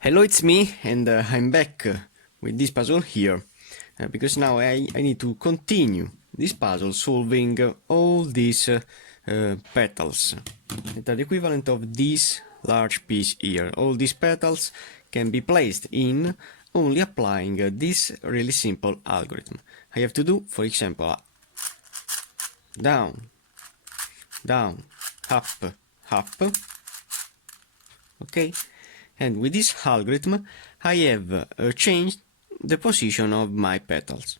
Hello, it's me, and I'm back with this puzzle here, because now I need to continue this puzzle solving all these petals that are the equivalent of this large piece here. All these petals can be placed in only applying this really simple algorithm. I have to do, for example, down, down, up, up, okay? And with this algorithm, I have changed the position of my petals.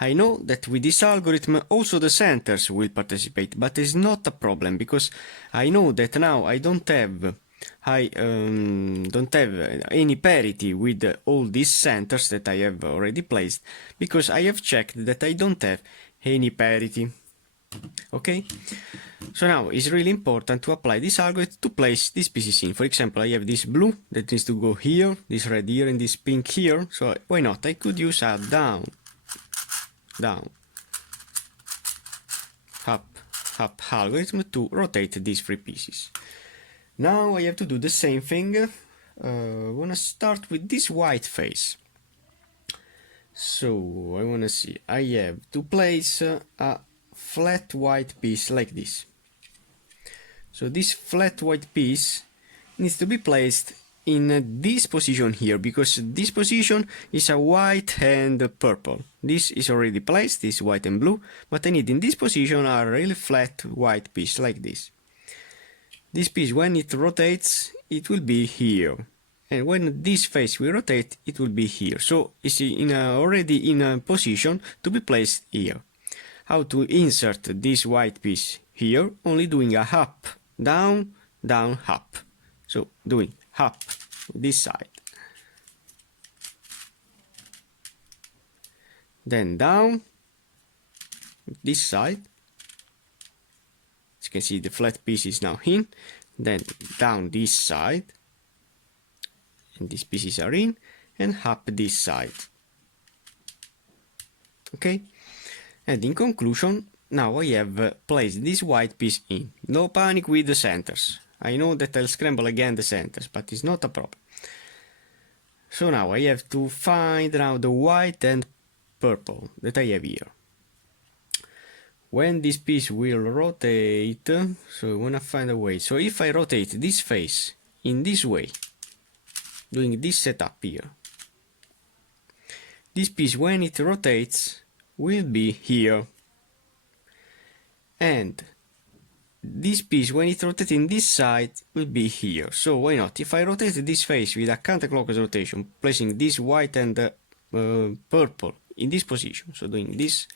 I know that with this algorithm also the centers will participate, but it's not a problem because I know that now I don't have any parity with all these centers that I have already placed, because I have checked that I don't have any parity. Okay, so now it's really important to apply this algorithm to place these pieces in. For example, I have this blue that needs to go here, this red here, and this pink here. So why not? I could use a down, down, up, up algorithm to rotate these three pieces. Now I have to do the same thing. I want to start with this white face. So I want to see. I have to place a flat white piece like this. So this flat white piece needs to be placed in this position here, because this position is a white and purple. This is already placed, this white and blue, but I need in this position a really flat white piece like this. This piece, when it rotates, it will be here, and when this face will rotate, it will be here. So it's already in a position to be placed here. How to insert this white piece here? Only doing a up, down, down, up. So doing up this side, then down this side. As you can see, the flat piece is now in, then down this side, and these pieces are in, and up this side. Okay? And in conclusion, now I have placed this white piece in. No panic with the centers. I know that I'll scramble again the centers, but it's not a problem. So now I have to find now the white and purple that I have here. When this piece will rotate, so I want to find a way. So if I rotate this face in this way, doing this setup here, this piece, when it rotates, will be here, and this piece, when it rotates in this side, will be here. So why not? If I rotate this face with a counterclockwise rotation, placing this white and purple in this position, so doing this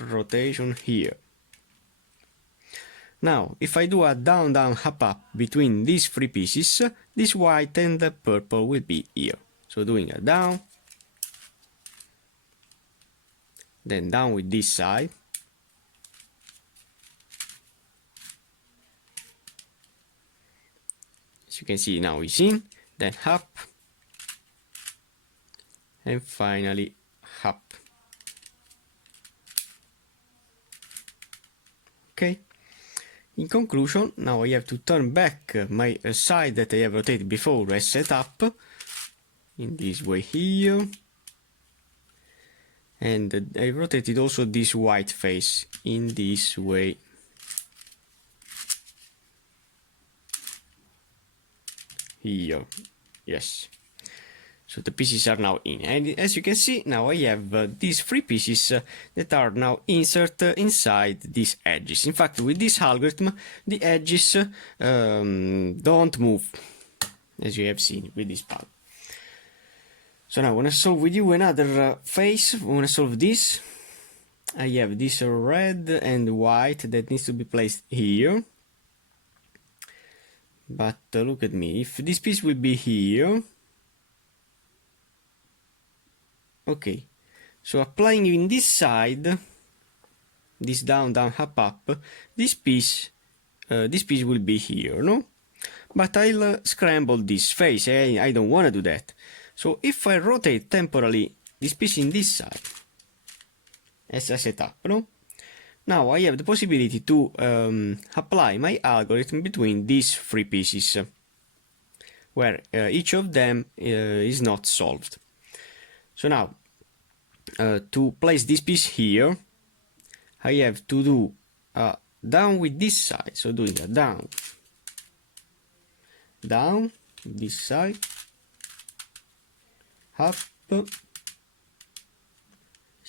rotation here. Now, if I do a down, down, up, up between these three pieces, this white and the purple will be here. So doing a down, then down with this side, as you can see now it's in, then up, and finally up. Okay, in conclusion, now I have to turn back my side that I have rotated before as set up in this way here. And I rotated also this white face in this way. Here, yes. So the pieces are now in, and as you can see, now I have these three pieces that are now inserted inside these edges. In fact, with this algorithm, the edges don't move, as you have seen with this puzzle. So now I want to solve with you another face. I want to solve this. I have this red and white that needs to be placed here. But look at me, if this piece will be here. Okay, so applying in this side, this down, down, up, up, this piece will be here, no? But I'll scramble this face. I don't want to do that. So if I rotate temporarily this piece in this side as a setup, no? Now I have the possibility to apply my algorithm between these three pieces. where each of them is not solved. So now, to place this piece here, I have to do down with this side, so doing a down, down, this side, up, as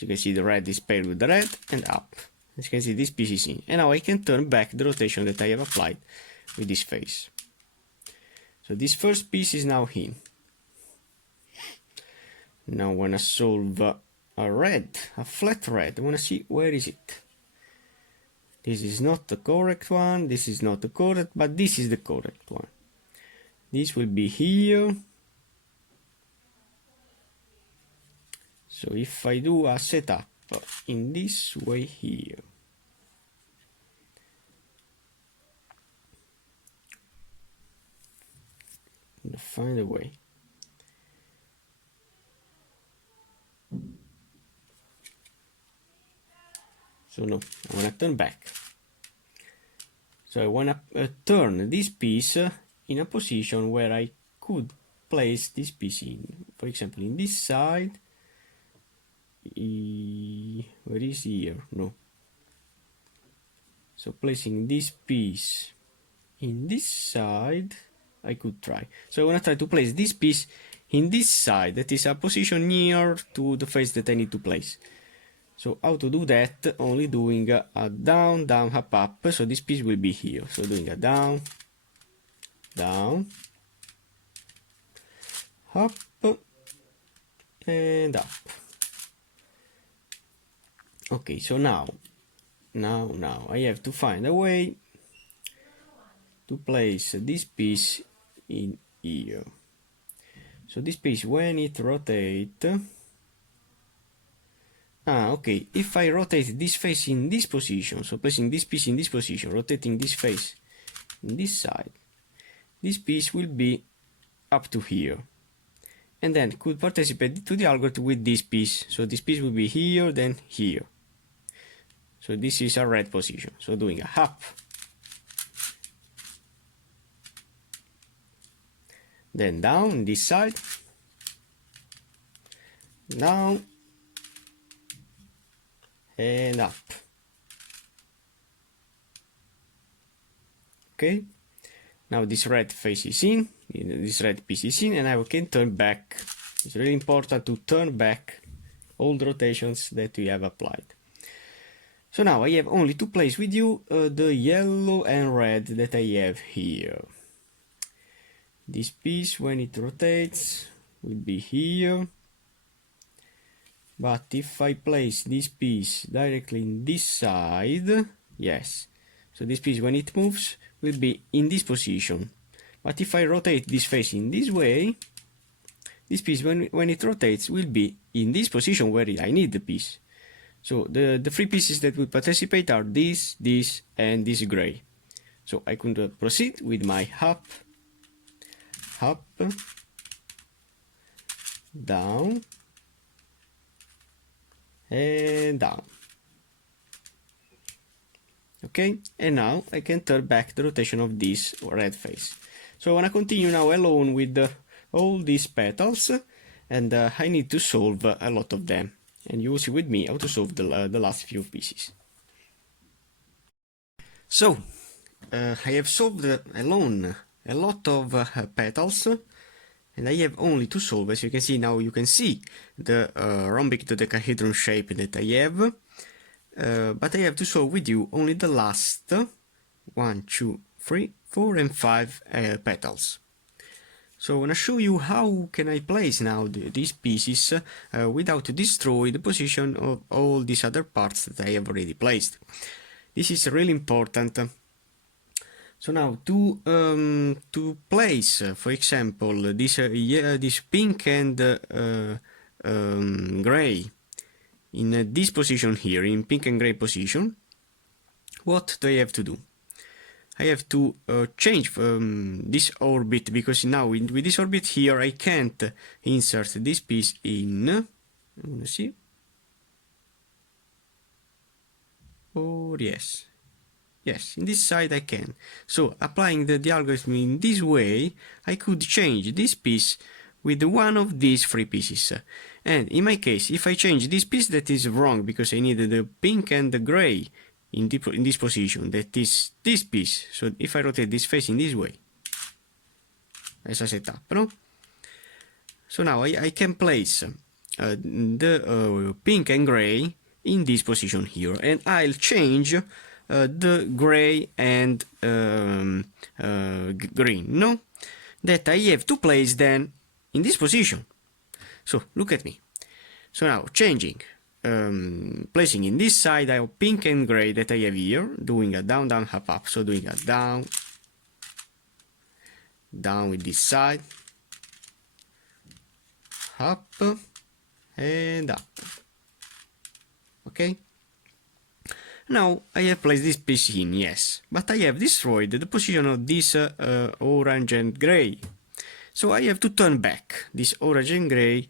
you can see the red is paired with the red, and up. As you can see this piece is in, and now I can turn back the rotation that I have applied with this face. So this first piece is now in. Now I want to solve a red, a flat red. I want to see where is it. This is not the correct one, this is not the correct, but this is the correct one. This will be here. So if I do a setup in this way here, find a way. So no, I want to turn back. So I want to turn this piece in a position where I could place this piece in. For example, in this side. Where is here? No. So placing this piece in this side, I could try. So I want to try to place this piece in this side, that is a position near to the face that I need to place. So how to do that? Only doing a down, down, up, up. So this piece will be here. So doing a down, down, up, and up. Okay, so now I have to find a way to place this piece in here. So this piece, when it rotates, okay, if I rotate this face in this position, so placing this piece in this position, rotating this face in this side, this piece will be up to here, and then could participate to the algorithm with this piece. So this piece will be here, then here. So this is a red position. So doing a up, then down this side, down, and up. Okay, now this red face is in, this red piece is in, and I can turn back. It's really important to turn back all the rotations that we have applied. So now I have only to place with you the yellow and red that I have here. This piece, when it rotates, will be here. But if I place this piece directly in this side, yes. So this piece, when it moves, will be in this position. But if I rotate this face in this way, this piece, when it rotates, will be in this position where I need the piece. So the three pieces that will participate are this, this, and this gray. So I could proceed with my up, up, down, and down. Okay, and now I can turn back the rotation of this red face. So I want to continue now alone with all these petals, and I need to solve a lot of them. And you will see with me how to solve the last few pieces. So, I have solved alone a lot of petals, and I have only to solve, as you can see now, you can see the rhombic dodecahedron shape that I have, but I have to solve with you only the last 1, 2, 3, 4, and 5 petals. So I want to show you how can I place now these pieces without destroy the position of all these other parts that I have already placed. This is really important. So now to place, for example, this pink and gray in this position here, in pink and gray position, what do I have to do? I have to change this orbit, because now with this orbit here I can't insert this piece in. I want to see. Oh yes, Yes, in this side I can. So applying the algorithm in this way, I could change this piece with one of these three pieces. And in my case, if I change this piece, that is wrong because I needed the pink and the gray in this position, that is this piece. So if I rotate this face in this way, as a setup, no? So now I can place the pink and gray in this position here, and I'll change the gray and green, no? That I have to place then in this position. So look at me. So now changing, placing in this side I have pink and gray that I have here, doing a down, down, up, up. So doing a down, down with this side, up and up. Okay. Now I have placed this piece in, yes, but I have destroyed the position of this orange and gray. So I have to turn back this orange and gray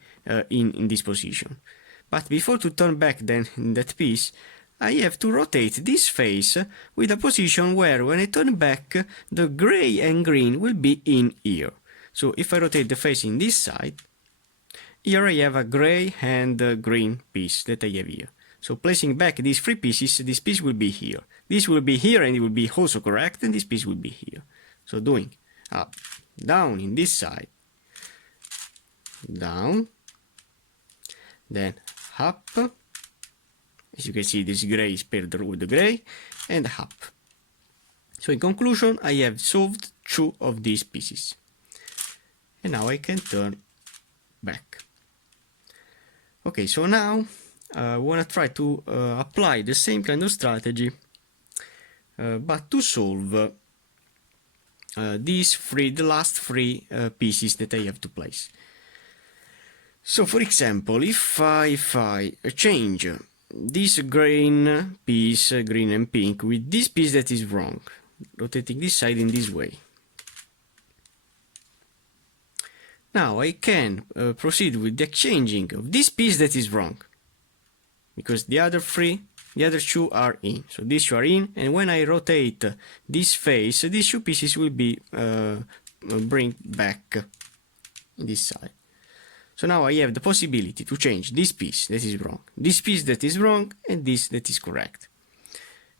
in this position. But before to turn back then in that piece, I have to rotate this face with a position where when I turn back, the gray and green will be in here. So if I rotate the face in this side, here I have a gray and green piece that I have here. So placing back these three pieces, this piece will be here. This will be here and it will be also correct, and this piece will be here. So doing up, down in this side, down, then up. As you can see, this gray is paired with the gray, and up. So in conclusion, I have solved two of these pieces. And now I can turn back. Okay, so now I want to try to apply the same kind of strategy, but to solve the last three pieces that I have to place. So for example, if I change this green piece, green and pink, with this piece that is wrong, rotating this side in this way. Now I can proceed with the exchanging of this piece that is wrong, because the other two are in. So these two are in, and when I rotate this face, these two pieces will be bring back this side. So now I have the possibility to change this piece that is wrong, this piece that is wrong, and this that is correct.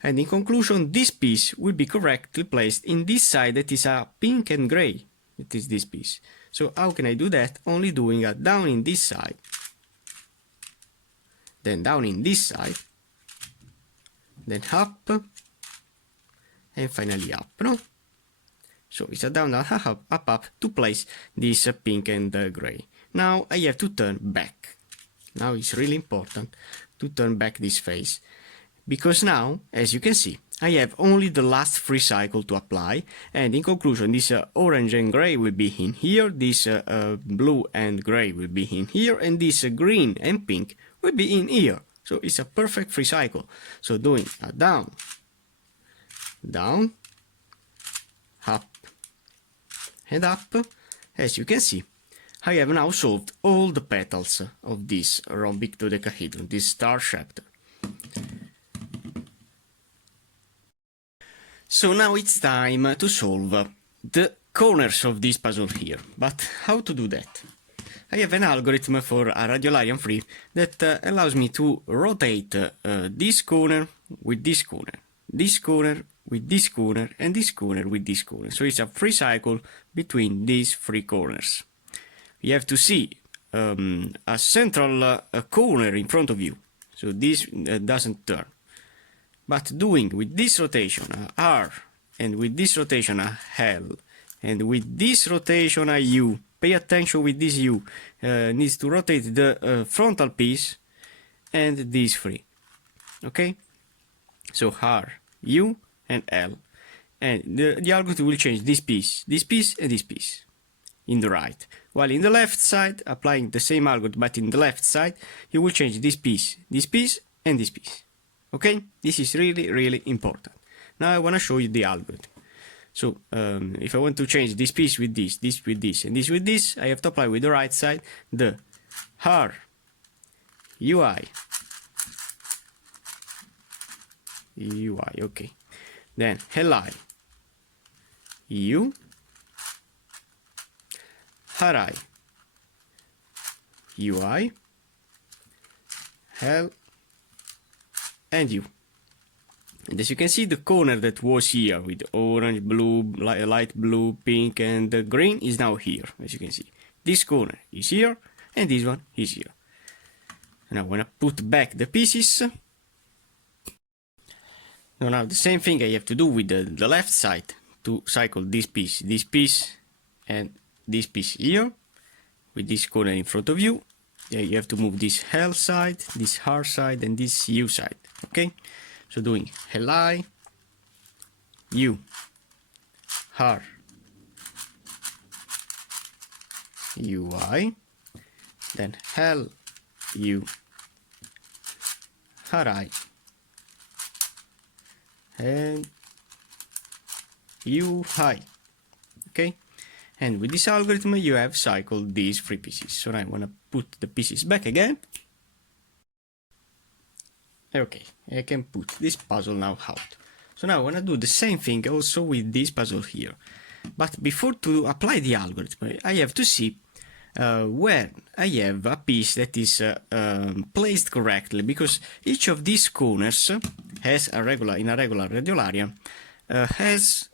And in conclusion, this piece will be correctly placed in this side that is a pink and gray. It is this piece. So how can I do that? Only doing a down in this side, then down in this side, then up, and finally up, no? So it's a down, up, up to place this pink and gray. Now I have to turn back. Now it's really important to turn back this face, because now, as you can see, I have only the last three cycles to apply, and in conclusion, this orange and gray will be in here, this blue and gray will be in here, and this green and pink will be in here. So it's a perfect free cycle. So doing a down, down, up, and up, as you can see, I have now solved all the petals of this rhombic dodecahedron, this star scepter. So now it's time to solve the corners of this puzzle here. But how to do that? I have an algorithm for a Radiolarian 3 that allows me to rotate this corner with this corner, this corner with this corner, and this corner with this corner. So it's a free cycle between these three corners. You have to see a central corner in front of you, so this doesn't turn. But doing with this rotation a R, and with this rotation a L, and with this rotation a U, pay attention with this U, needs to rotate the frontal piece and these three. Okay? So R, U, and L. And the algorithm will change this piece, and this piece in the right. While in the left side, applying the same algorithm, but in the left side, you will change this piece, and this piece. Okay? This is really, really important. Now I want to show you the algorithm. So, if I want to change this piece with this with this, and this with this, I have to apply with the right side the R, UI, okay. then li u, ri ui, l and u. And as you can see, the corner that was here with orange, blue, light blue, pink and green is now here. As you can see, this corner is here and this one is here. Now I'm gonna put back the pieces. Now the same thing I have to do with the left side to cycle this piece and this piece here with this corner in front of you. Yeah, you have to move this L side, this R side and this U side. Okay, so doing Li U R UI, then L U RI and U high. Okay, and with this algorithm you have cycled these three pieces. So now I'm gonna put the pieces back again. Okay, I can put this puzzle now out. So now I wanna do the same thing also with this puzzle here. But before to apply the algorithm, I have to see where I have a piece that is placed correctly, because each of these corners has in a regular Radiolarian has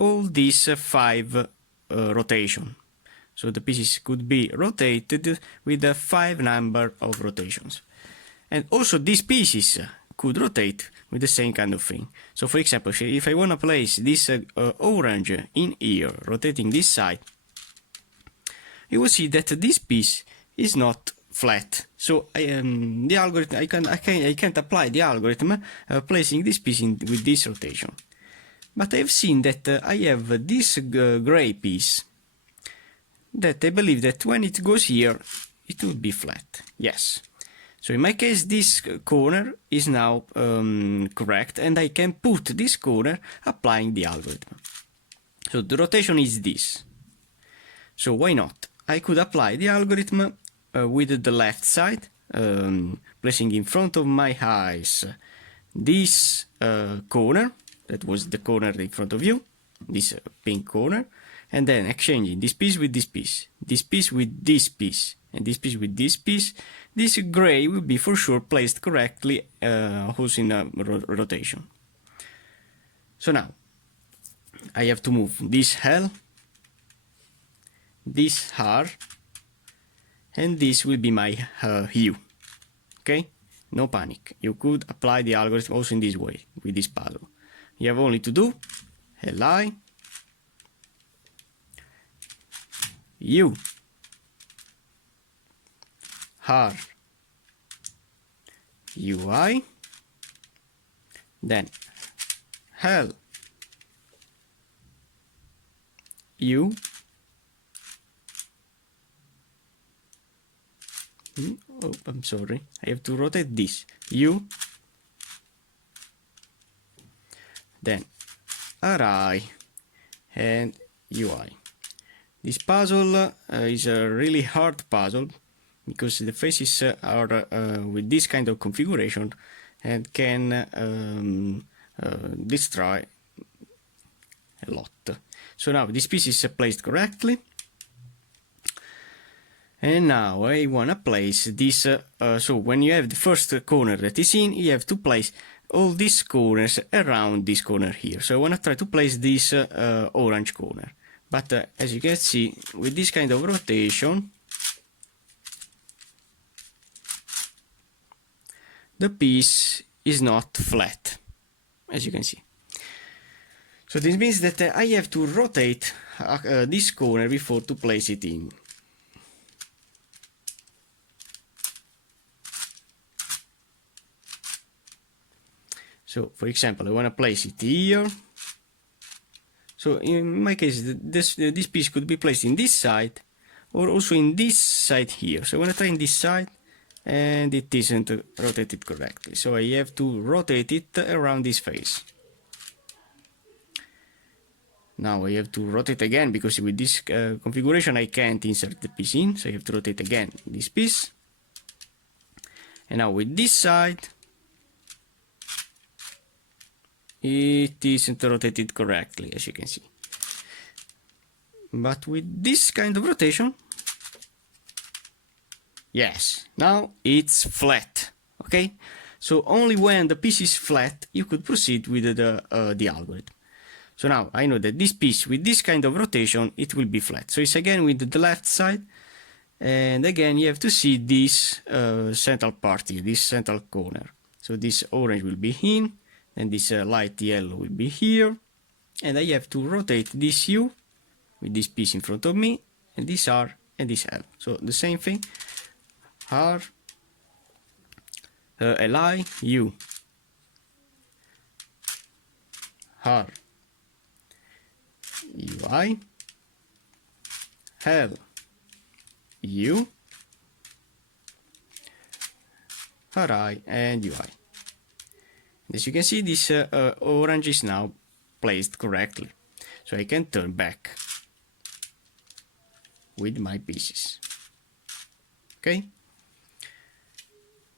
all these 5 rotation. So the pieces could be rotated with a 5 number of rotations. And also these pieces could rotate with the same kind of thing. So for example, if I want to place this orange in here, rotating this side, you will see that this piece is not flat. So the algorithm, I can't apply the algorithm placing this piece in with this rotation. But I've seen that I have this gray piece that I believe that when it goes here, it will be flat. Yes. So in my case, this corner is now correct, and I can put this corner applying the algorithm. So the rotation is this. So why not? I could apply the algorithm with the left side, placing in front of my eyes this corner, that was the corner in front of you, this pink corner, and then exchanging this piece with this piece, this piece with this piece, and this piece with this piece. This gray will be for sure placed correctly also in a rotation. So now I have to move this L, this R, and this will be my U. Okay, no panic. You could apply the algorithm also in this way with this puzzle. You have only to do Li U R UI, then L U oh, I'm sorry, I have to rotate this U, then RI and UI. This puzzle is a really hard puzzle because the faces are with this kind of configuration and can destroy a lot. So now this piece is placed correctly, and now I want to place this. So when you have the first corner that is in, you have to place all these corners around this corner here. So I want to try to place this orange corner, but as you can see, with this kind of rotation, the piece is not flat, as you can see. So this means that I have to rotate this corner before to place it in. So for example, I want to place it here. So in my case, this piece could be placed in this side or also in this side here. So I want to try in this side, and it isn't rotated correctly. So I have to rotate it around this face. Now I have to rotate again, because with this configuration I can't insert the piece in, so I have to rotate again this piece. And now with this side, it isn't rotated correctly, as you can see. But with this kind of rotation, yes, now it's flat. Okay, so only when the piece is flat you could proceed with the algorithm. So now I know that this piece with this kind of rotation, it will be flat. So it's again with the left side, and again you have to see this central part here, this central corner. So this orange will be in, and this light yellow will be here, and I have to rotate this U with this piece in front of me, and this R and this L. So the same thing, R, Li, U, R, UI, L, U, Ri, and UI. As you can see, this orange is now placed correctly. So I can turn back with my pieces. Okay?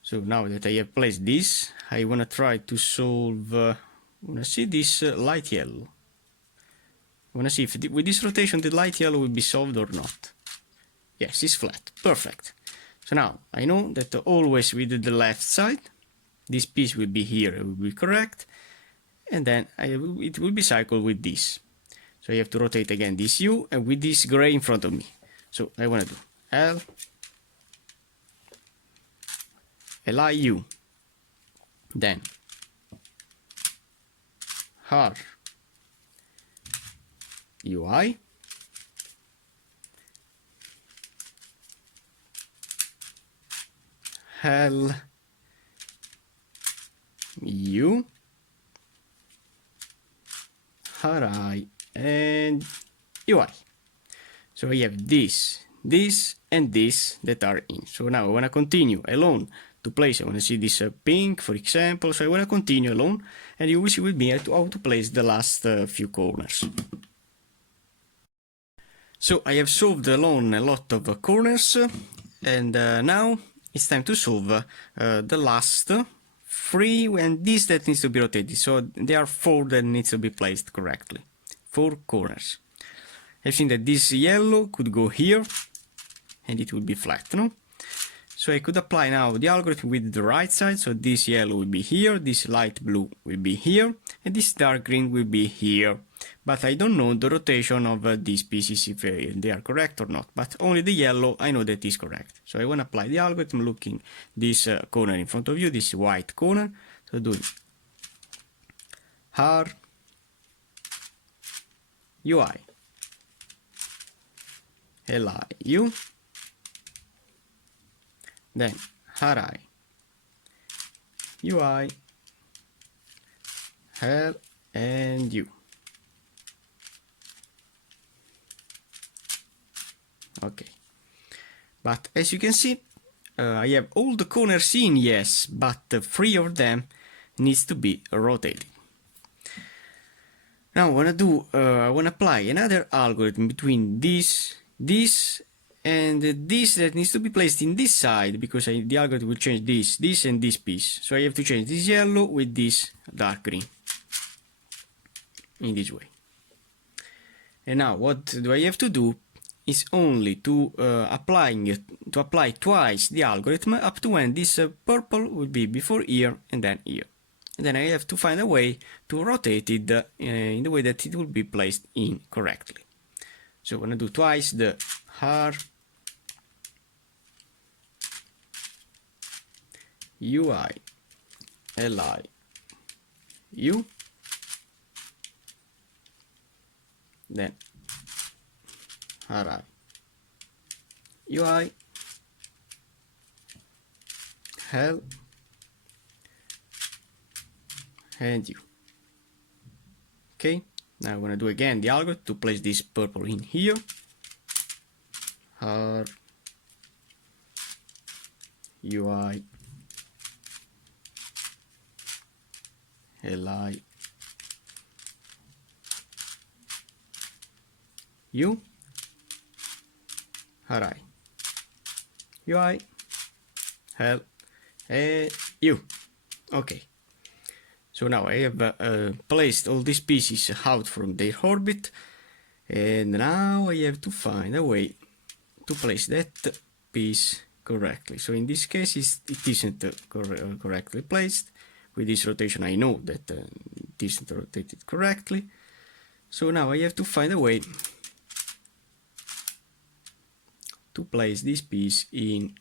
So now that I have placed this, I want to try to solve, I want to see this light yellow. I want to see if with this rotation the light yellow will be solved or not. Yes, it's flat. Perfect. So now I know that always with the left side, this piece will be here, it will be correct, and then it will be cycled with this. So I have to rotate again this U, and with this gray in front of me. So I want to do L, Li U, then R, UI, L, U, Ri, and UI. So I have this, and this that are in. So now I want to continue alone to place. I want to see this pink, for example. So I want to continue alone, and you will see with me how to place the last few corners. So I have solved alone a lot of corners, and now it's time to solve the last three, and this that needs to be rotated. So there are 4 that needs to be placed correctly. 4 corners. I think that this yellow could go here, and it would be flat, no? So I could apply now the algorithm with the right side. So this yellow will be here, this light blue will be here, and this dark green will be here. But I don't know the rotation of these pieces, if they are correct or not. But only the yellow, I know that is correct. So I want to apply the algorithm looking this corner in front of you, this white corner. So do R, UI, Li, U, then Ri, UI, L, and U. Okay, but as you can see, I have all the corners in, yes, but 3 of them needs to be rotated. Now I want to apply another algorithm between this, and this that needs to be placed in this side, because the algorithm will change this, and this piece. So I have to change this yellow with this dark green, in this way. And now what do I have to do is only to apply twice the algorithm up to when this purple will be before here and then here. And then I have to find a way to rotate it in the way that it will be placed in correctly. So I'm going to do twice the R, UI, Li, U, then Ri, UI, L, and U. Okay, now I'm going to do again the algorithm to place this purple in here. R, UI, Li, U, Ri, UI, L, U. Okay. So now I have placed all these pieces out from their orbit, and now I have to find a way to place that piece correctly. So in this case it isn't correctly placed. With this rotation I know that it isn't rotated correctly. So now I have to find a way to place this piece in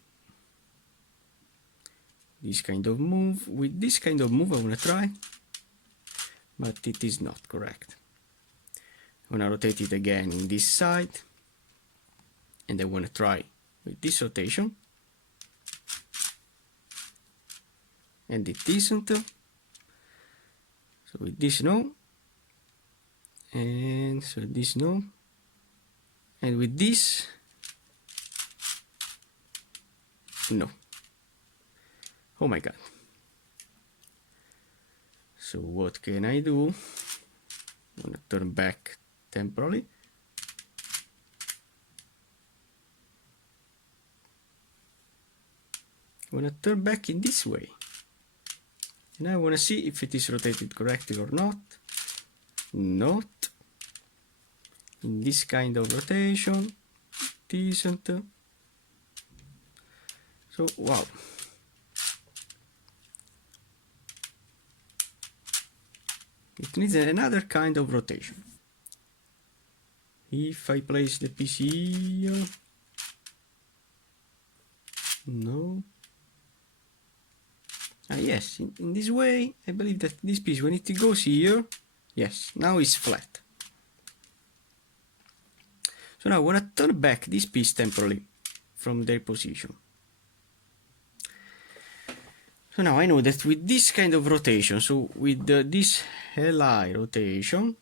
this kind of move. With this kind of move I want to try, but it is not correct. I want to rotate it again in this side, and I want to try with this rotation, and it isn't. So with this no, and so this no, and with this no. Oh my god. So what can I do? I'm gonna turn back temporarily. I'm gonna turn back in this way. And I wanna see if it is rotated correctly or not. Not. In this kind of rotation, it isn't. So wow. It needs another kind of rotation. If I place the piece here, no. Ah yes, in this way, I believe that this piece, when it goes here, yes, now it's flat. So now I want to turn back this piece temporarily from their position. So now I know that with this kind of rotation, so with this Li rotation,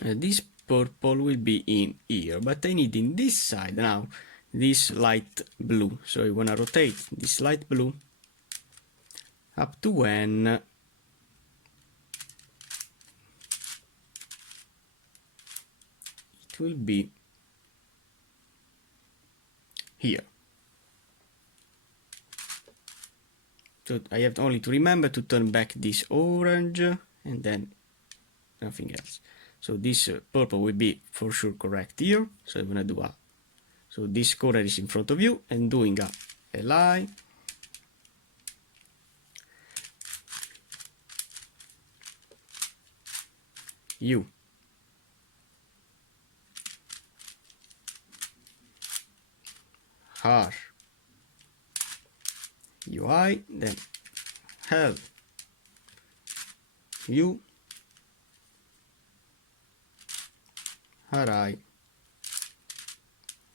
this purple will be in here, but I need in this side now this light blue. So I want to rotate this light blue up to when it will be here. So I have only to remember to turn back this orange and then nothing else. So this purple will be for sure correct here. So I'm gonna do a, so this corner is in front of you and doing a Li. U. R. UI, then L. U. RI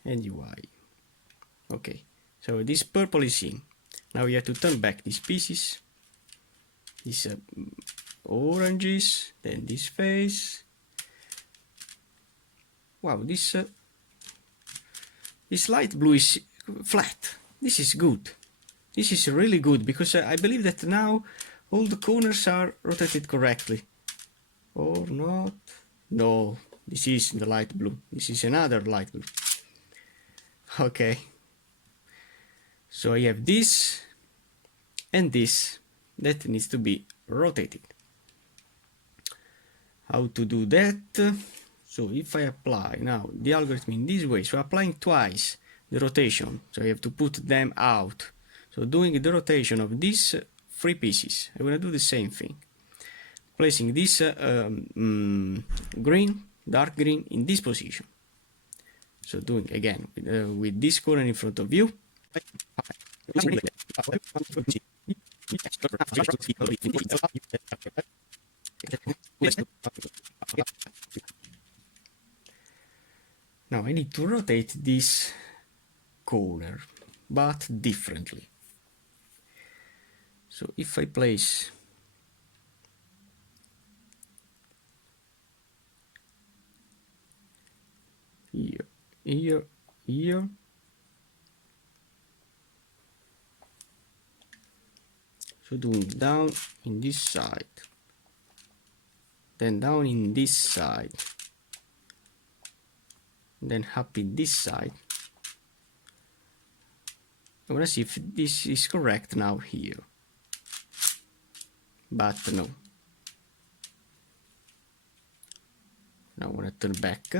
and UI. Okay, so this purple is in. Now we have to turn back these pieces, these oranges, then this face. Wow, this light blue is flat. This is good. This is really good because I believe that now all the corners are rotated correctly. Or not? No, this is the light blue. This is another light blue. Okay. So I have this and this that needs to be rotated. How to do that? So if I apply now the algorithm in this way, so applying twice the rotation, so I have to put them out. So doing the rotation of these three pieces, I'm going to do the same thing. Placing this green, dark green in this position. So doing again with this corner in front of you. Now I need to rotate this corner, but differently. So if I place here, here, here, so doing down in this side, then down in this side, then up in this side. I want to see if this is correct now here, but no, Now I want to turn back.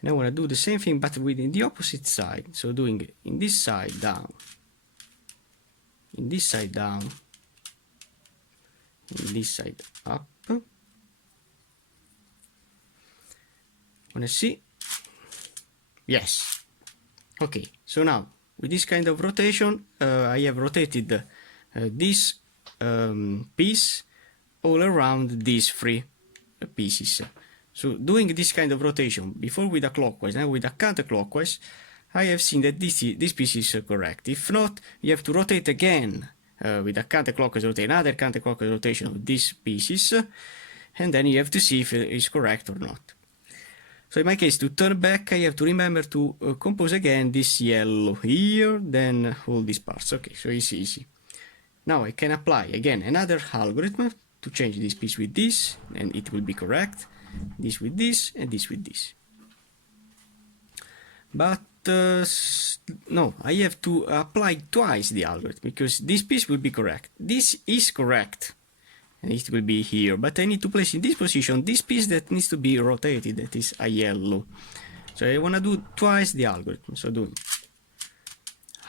And I want to do the same thing but within the opposite side. So doing in this side down, in this side down, in this side up. Wanna see? Yes. Okay, so now with this kind of rotation, I have rotated this piece all around these three pieces. So doing this kind of rotation, before with a clockwise, now with a counterclockwise, I have seen that this piece is correct. If not, you have to rotate again with a counterclockwise rotation, another counterclockwise rotation of these pieces, and then you have to see if it is correct or not. So in my case, to turn back, I have to remember to compose again this yellow here, then all these parts. Okay, so it's easy. Now I can apply again another algorithm to change this piece with this, and it will be correct. This with this, and this with this. But no, I have to apply twice the algorithm, because this piece will be correct. This is correct, and it will be here, but I need to place in this position this piece that needs to be rotated, that is a yellow. So I want to do twice the algorithm. So doing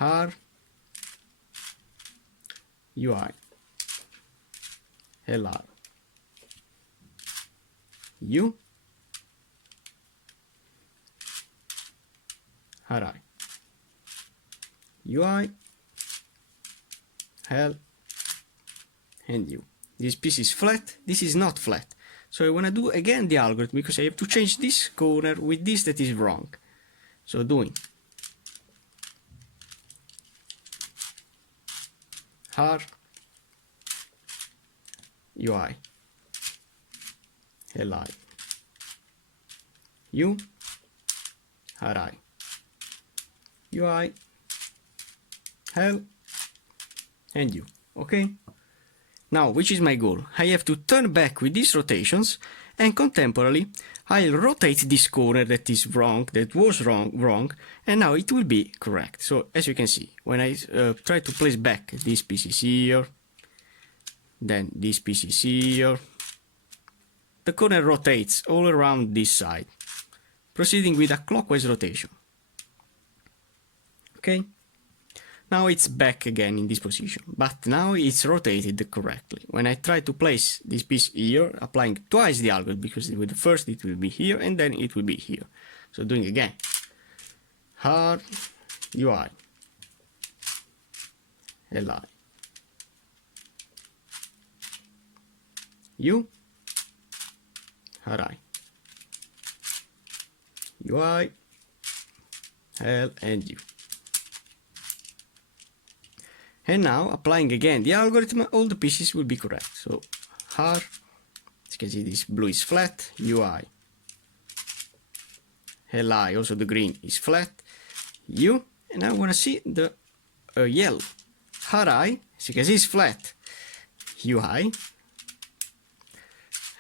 R UI LR U RI UI L and U. This piece is flat, this is not flat. So I want to do again the algorithm because I have to change this corner with this that is wrong. So doing R UI LI U RI UI L and U. Okay? Now, which is my goal? I have to turn back with these rotations, and contemporarily I'll rotate this corner that is wrong, that was wrong, and now it will be correct. So as you can see, when I try to place back this piece is here, then this piece is here, the corner rotates all around this side, proceeding with a clockwise rotation. Okay? Now it's back again in this position, but now it's rotated correctly. When I try to place this piece here, applying twice the algorithm, because with the first it will be here and then it will be here. So doing again, R UI LI U RI UI L and U. And now, applying again the algorithm, all the pieces will be correct. So, R, as you can see, this blue is flat, UI, LI, also the green is flat, U, and I want to see the yellow. RI, as you can see, is flat, UI,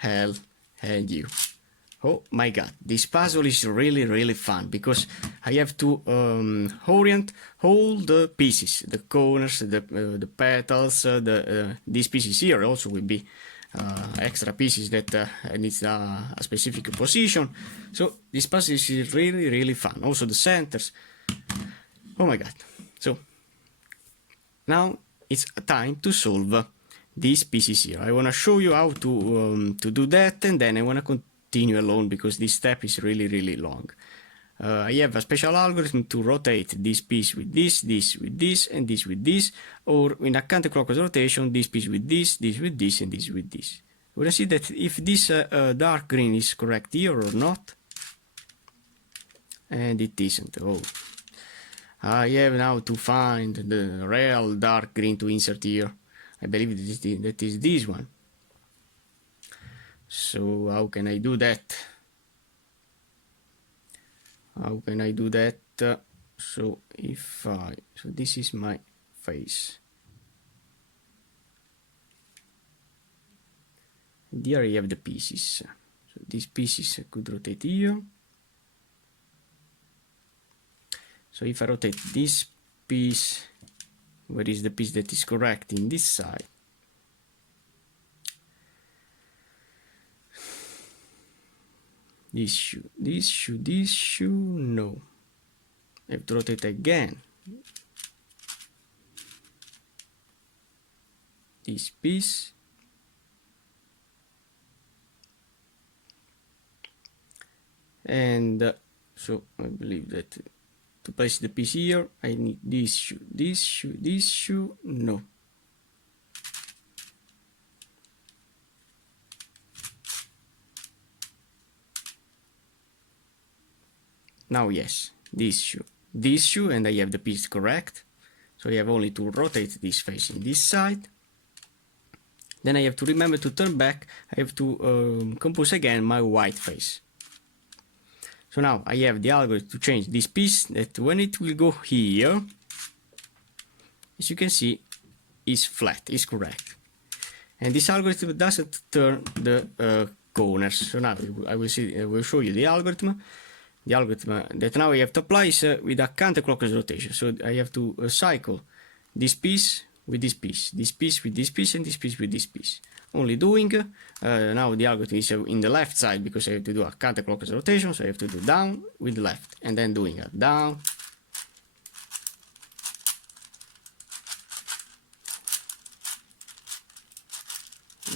L, and U. Oh my god, this puzzle is really fun, because I have to orient all the pieces, the corners, the petals, these pieces here also will be extra pieces that needs a specific position. So this puzzle is really fun. Also the centers. Oh my god. So now it's time to solve these pieces here. I want to show you how to do that, and then I want to continue alone because this step is really long. I have a special algorithm to rotate this piece with this with this, and this with this, or in a counterclockwise rotation, this piece with this with this, and this with this. We're going to see that if this dark green is correct here or not, and it isn't. Oh, I have now to find the real dark green to insert here. I believe that is this one. So how can I do that? How can I do that? So this is my face. And here I have the pieces. So these pieces I could rotate here. So if I rotate this piece where is the piece that is correct in this side? This shoe, no. I have to rotate again. This piece. And so I believe that to place the piece here, I need this shoe, no. Now yes, this shoe, and I have the piece correct. So I have only to rotate this facing this side. Then I have to remember to turn back. I have to compose again my white face. So now I have the algorithm to change this piece, that when it will go here, as you can see, is flat, is correct. And this algorithm doesn't turn the corners. So now I will show you the algorithm. The algorithm that now I have to apply is with a counterclockwise rotation. So I have to cycle this piece with this piece, this piece with this piece, and this piece with this piece. Only doing, now the algorithm is in the left side because I have to do a counterclockwise rotation, so I have to do down with the left, and then doing a down,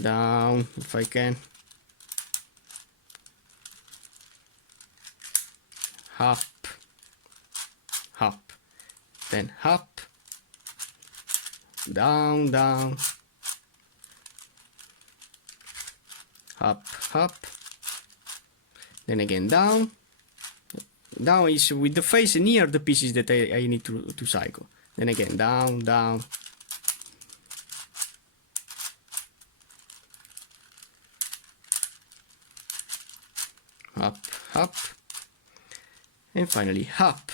down, if I can, up, up, then up, down, down, up, up, then again down. Down is with the face near the pieces that I need to cycle. Then again down, down, up, up, and finally up,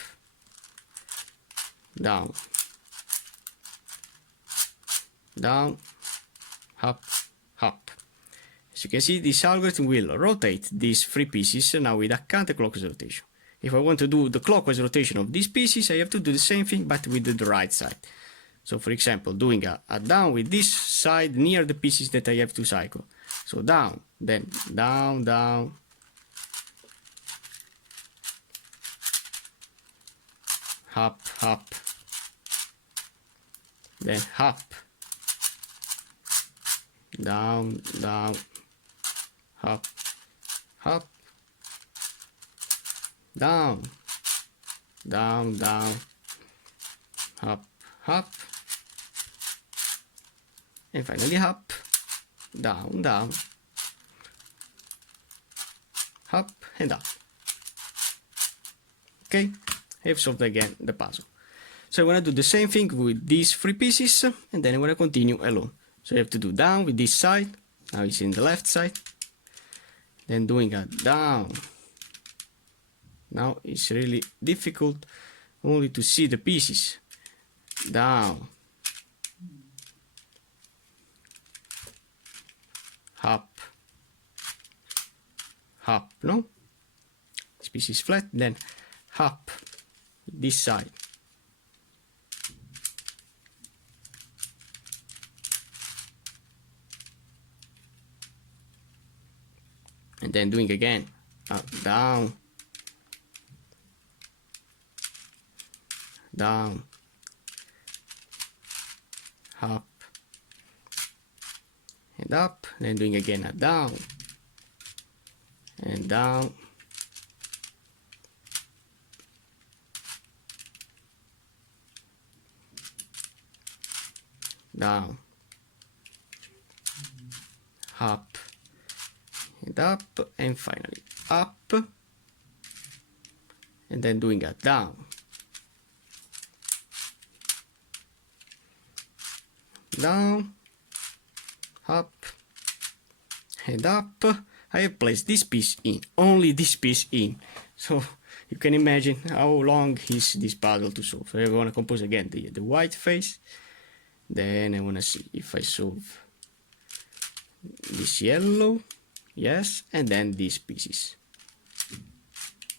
down, down, up, up. As you can see, this algorithm will rotate these three pieces now with a counterclockwise rotation. If I want to do the clockwise rotation of these pieces, I have to do the same thing but with the right side. So for example, doing a down with this side near the pieces that I have to cycle. So down, then down, down, up, up, then up, down, down, up, up, down, down, down, up, up, and finally up, down, down, up and up. Okay, I have solved again the puzzle. So I want to do the same thing with these three pieces, and then I want to continue alone. So I have to do down with this side, now it's in the left side, then doing a down. Now it's really difficult only to see the pieces. Down, up, up, no? This piece is flat, then up, this side. And then doing again, up, down, down, up, and up, then doing again a down, and down, down, up, and up, and finally up, and then doing a down, down, up, and up. I have placed this piece in, only this piece in, so you can imagine how long is this puzzle to solve. So I want to compose again the white face, then I want to see if I solve this yellow, yes, and then these pieces.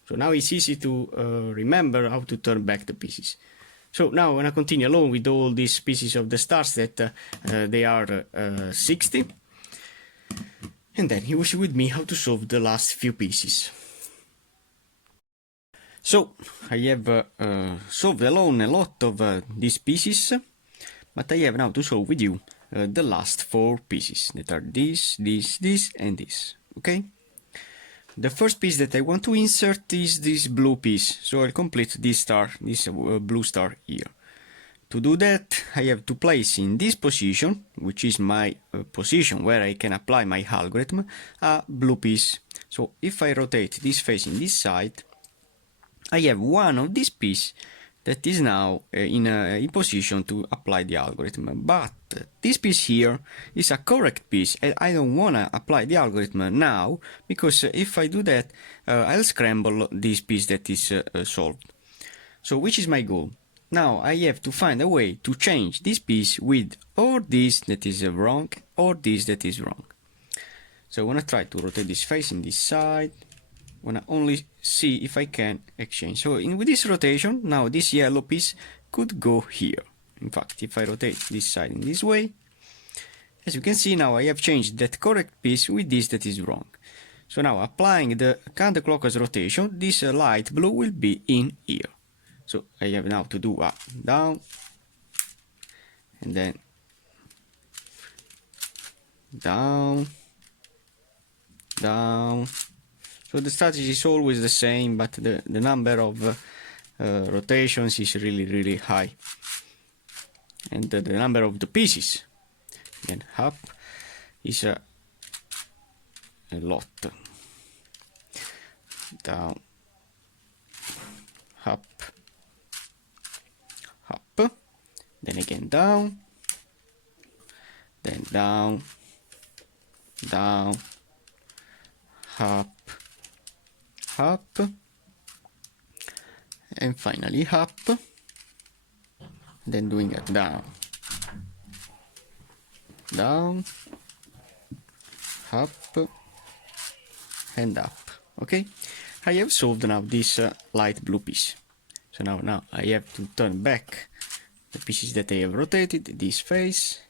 So now it's easy to remember how to turn back the pieces. So now I'm gonna continue along with all these pieces of the stars that they are 60. And then you will see with me how to solve the last few pieces. So I have solved alone a lot of these pieces, but I have now to solve with you the last 4 pieces that are this, and this. Okay? The first piece that I want to insert is this blue piece, so I'll complete this star, this blue star here. To do that, I have to place in this position, which is my position where I can apply my algorithm, a blue piece. So if I rotate this facing this side, I have one of this piece that is now in position to apply the algorithm. But this piece here is a correct piece, and I don't want to apply the algorithm now, because if I do that, I'll scramble this piece that is solved. So which is my goal? Now I have to find a way to change this piece with or this that is wrong or this that is wrong. So I want to try to rotate this facing this side. I want to only see if I can exchange. So with this rotation, now this yellow piece could go here. In fact, if I rotate this side in this way, as you can see now I have changed that correct piece with this that is wrong. So now applying the counterclockwise rotation, this light blue will be in here. So I have now to do up, down, and then down, down. So the strategy is always the same, but the number of rotations is really high. And the number of the pieces, again, up, is a lot. Down, up, up, then again down, then down, down, up, up, and finally up, then doing it down, down, up, and up. Okay, I have solved now this light blue piece. So now I have to turn back the pieces that I have rotated, this face,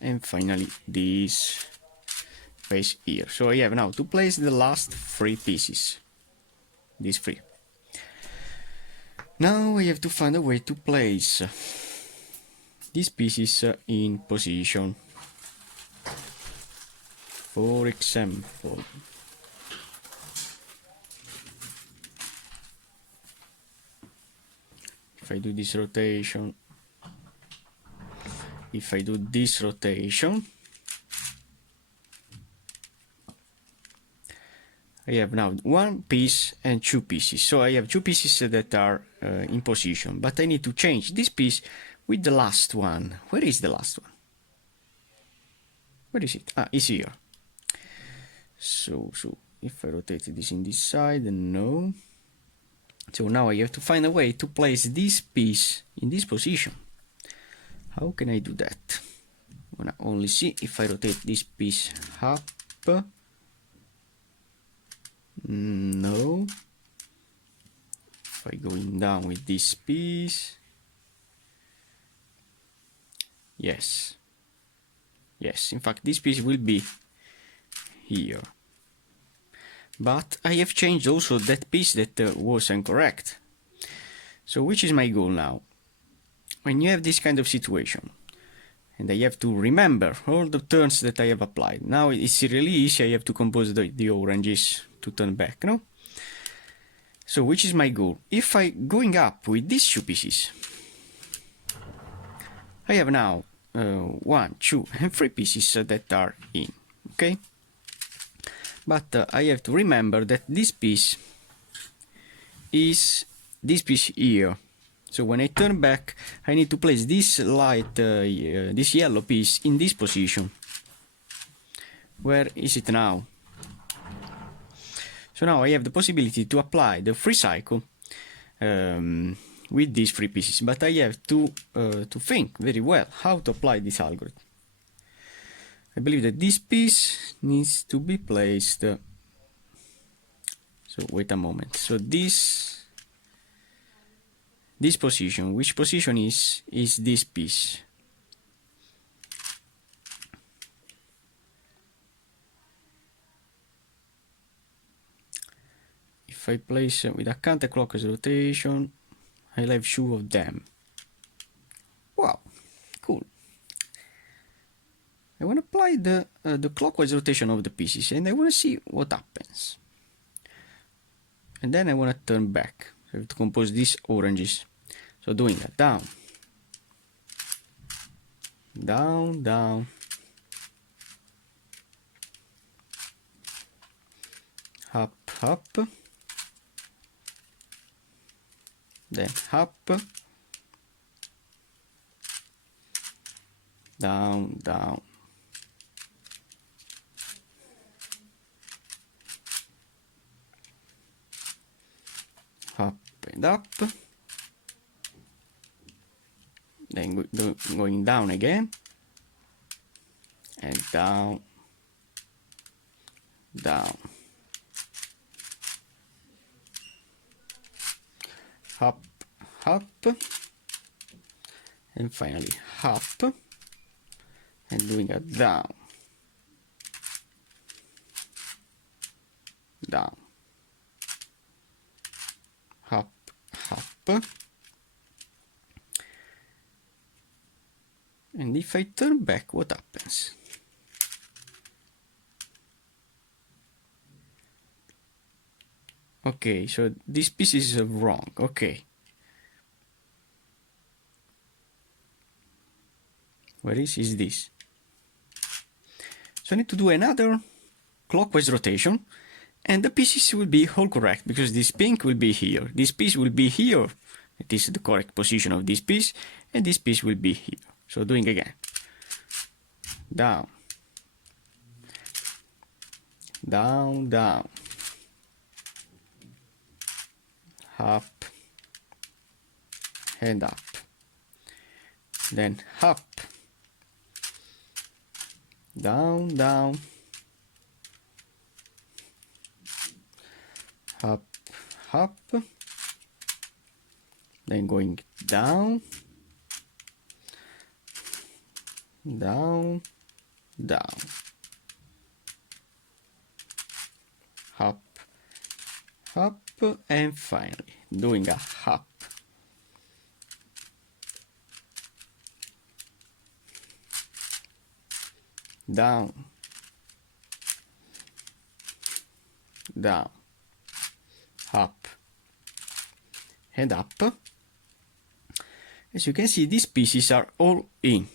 and finally this face here. So I have now to place the last 3 pieces, these 3. Now I have to find a way to place these pieces in position. For example, if I do this rotation, I have now 1 piece and 2 pieces. So I have 2 pieces that are in position, but I need to change this piece with the last one. Where is the last one? Where is it? Ah, it's here. So if I rotate this in this side, no. So now I have to find a way to place this piece in this position. How can I do that? I wanna only see if I rotate this piece up. No. If I going down with this piece. Yes. Yes, in fact this piece will be here. But I have changed also that piece that was incorrect. So which is my goal now? When you have this kind of situation, and I have to remember all the turns that I have applied. Now it's really easy, I have to compose the oranges to turn back, no? So which is my goal? If I going up with these 2 pieces, I have now 1, 2, and 3 pieces that are in, okay? But I have to remember that this piece is this piece here. So when I turn back, I need to place this light, this yellow piece in this position. Where is it now? So now I have the possibility to apply the free cycle with these 3 pieces, but I have to think very well how to apply this algorithm. I believe that this piece needs to be placed. So wait a moment. So this this position. Which position is this piece? If I place with a counterclockwise rotation, I'll have two of them. Wow, cool. I want to apply the clockwise rotation of the pieces, and I want to see what happens. And then I want to turn back. So I have to compose these oranges. So doing that, down, down, down, up, up, then up, down, down, up and up, then going down again, and down, down, up, up, and finally up, and doing a down, down, up, up. And if I turn back, what happens? Okay, so this piece is wrong. Okay. Where is this? So I need to do another clockwise rotation, and the pieces will be all correct, because this pink will be here, this piece will be here, it is the correct position of this piece, and this piece will be here. So doing again, down, down, down, up, and up, then up, down, down, up, up, then going down, down, down, up, up, and finally doing a up, down, down, up, and up. As you can see, these pieces are all in.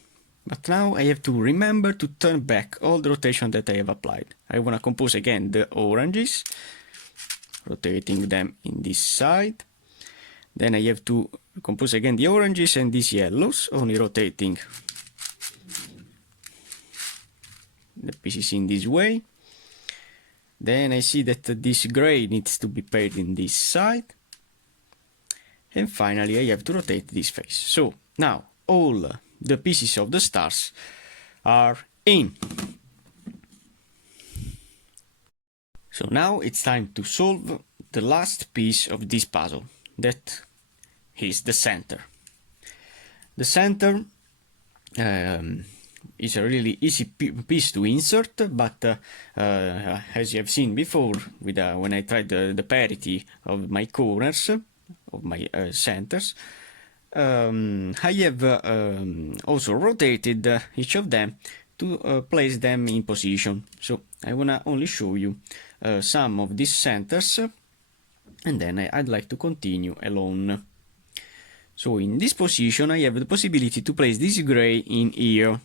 But now I have to remember to turn back all the rotation that I have applied. I want to compose again the oranges, rotating them in this side. Then I have to compose again the oranges and these yellows, only rotating the pieces in this way. Then I see that this gray needs to be paired in this side. And finally I have to rotate this face. So now all the pieces of the stars are in. So now it's time to solve the last piece of this puzzle. That is the center. The center is a really easy piece to insert, but as you have seen before, with when I tried the parity of my corners, of my centers, I have also rotated each of them to place them in position. So I wanna only show you some of these centers, and then I'd like to continue alone. So in this position I have the possibility to place this gray in here,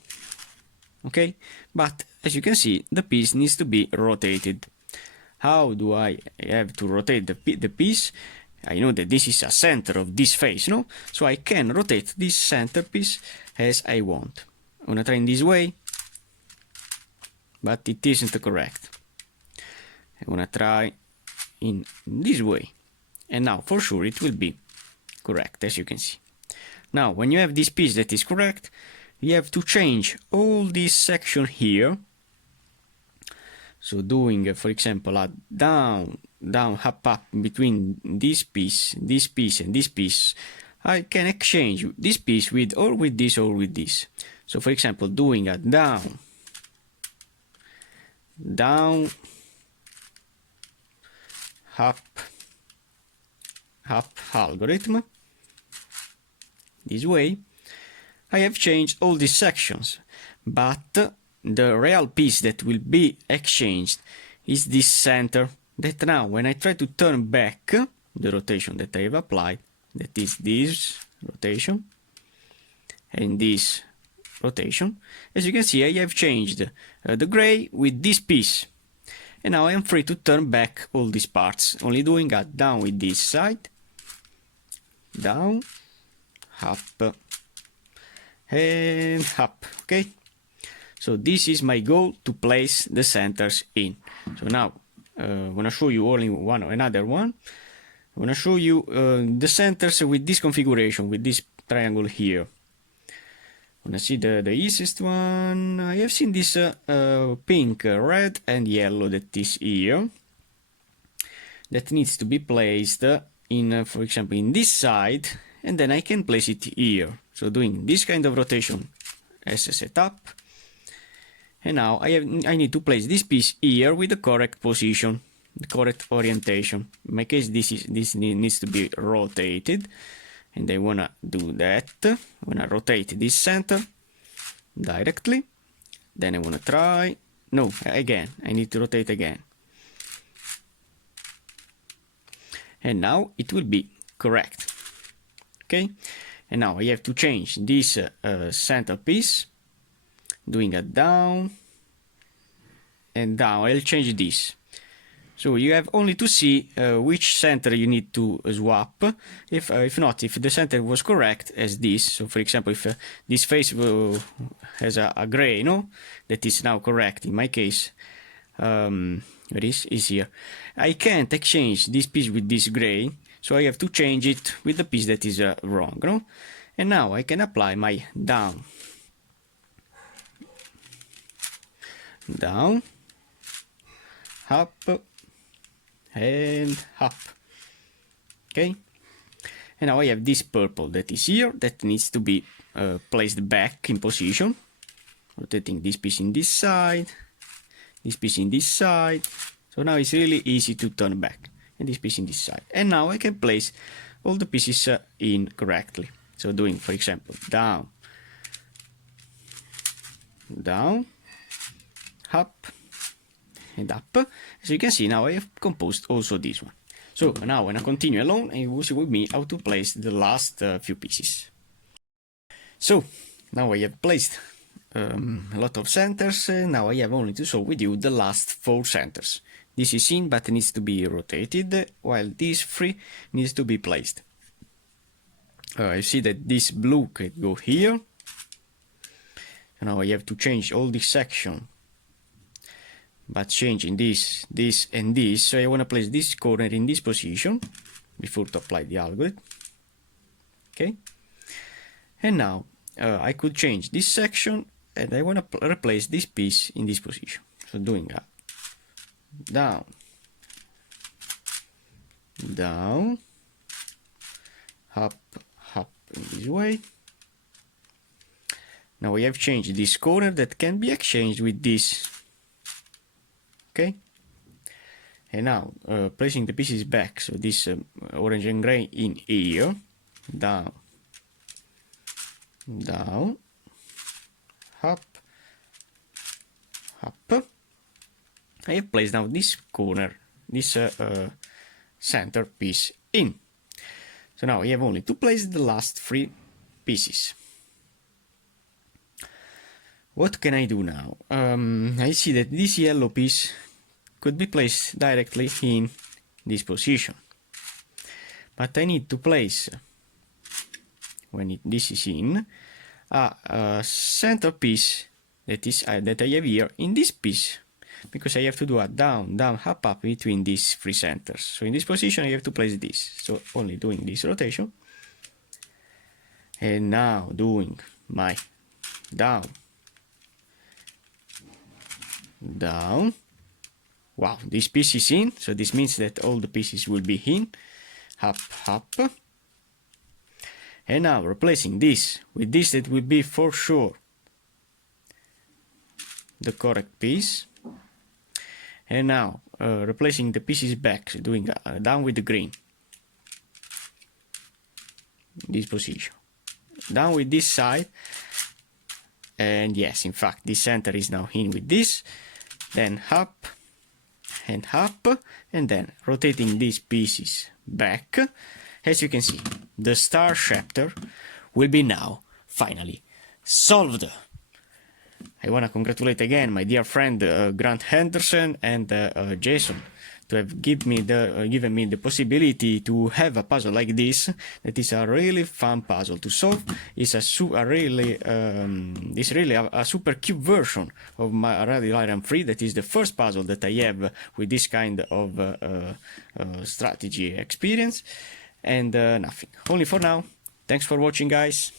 okay? But as you can see, the piece needs to be rotated. How do I have to rotate the piece? I know that this is a center of this face, no? So I can rotate this centerpiece as I want. I'm gonna try in this way, but it isn't correct. I'm gonna try in this way, and now for sure it will be correct, as you can see. Now, when you have this piece that is correct, you have to change all this section here. So doing, for example, a down, down, up, up between this piece, and this piece, I can exchange this piece with or with this or with this. So for example, doing a down, down, up, up algorithm, this way, I have changed all these sections, but the real piece that will be exchanged is this center, that now when I try to turn back the rotation that I have applied, that is this rotation and this rotation, as you can see I have changed the gray with this piece, and now I am free to turn back all these parts, only doing a down with this side, down, up, and up. Okay, so this is my goal, to place the centers in. So now I'm gonna show you only another one. I'm gonna show you the centers with this configuration, with this triangle here. Wanna see the easiest one? I have seen this pink, red and yellow that is here, that needs to be placed in, for example, in this side, and then I can place it here. So doing this kind of rotation as a setup, and now I need to place this piece here with the correct position, the correct orientation. In my case, this needs to be rotated, and I wanna do that. I wanna rotate this center directly. Then I wanna try. No, again, I need to rotate again. And now it will be correct. Okay, and now I have to change this center piece, doing a down and down. I'll change this. So you have only to see which center you need to swap. If not, if the center was correct as this, so for example, if this face has a gray, no, that is now correct. In my case, it is here. I can't exchange this piece with this gray, so I have to change it with the piece that is wrong, no? And now I can apply my down, down, up, and up. Okay, and now I have this purple that is here, that needs to be placed back in position, rotating this piece in this side, this piece in this side. So now it's really easy to turn back, and this piece in this side. And now I can place all the pieces in correctly. So doing, for example, down, down, up, and up. As you can see, now I have composed also this one. So now I'm gonna continue along, and you will see with me how to place the last few pieces. So now I have placed a lot of centers. Now I have only to show with you the last 4 centers. This is in, but needs to be rotated, while this 3 needs to be placed. You see that this blue can go here. So now I have to change all this section, but changing this, this and this. So I want to place this corner in this position before to apply the algorithm. Okay, and now I could change this section, and I want to replace this piece in this position. So doing a down, down, up, up in this way. Now we have changed this corner that can be exchanged with this. Okay, and now placing the pieces back, so this orange and gray in here, down, down, up, up. I have placed now this corner, this center piece in. So now we have only to place the last 3 pieces. What can I do now? I see that this yellow piece could be placed directly in this position, but I need to place, when this is in, a center piece that I have here in this piece, because I have to do a down, down, up, up between these 3 centers. So in this position I have to place this. So only doing this rotation, and now doing my down, down. Wow, this piece is in, so this means that all the pieces will be in, up, up. And now replacing this with this, that will be for sure the correct piece. And now replacing the pieces back, so doing down with the green, this position, down with this side, and yes, in fact this center is now in with this, then up and up, and then rotating these pieces back. As you can see, the star Scepter will be now finally solved. I want to congratulate again my dear friend Grant Andersen and Jason to have given me the possibility to have a puzzle like this. That is a really fun puzzle to solve. It's really a super cute version of my Radiolarian 3. That is the first puzzle that I have with this kind of strategy experience. And nothing. Only for now. Thanks for watching, guys.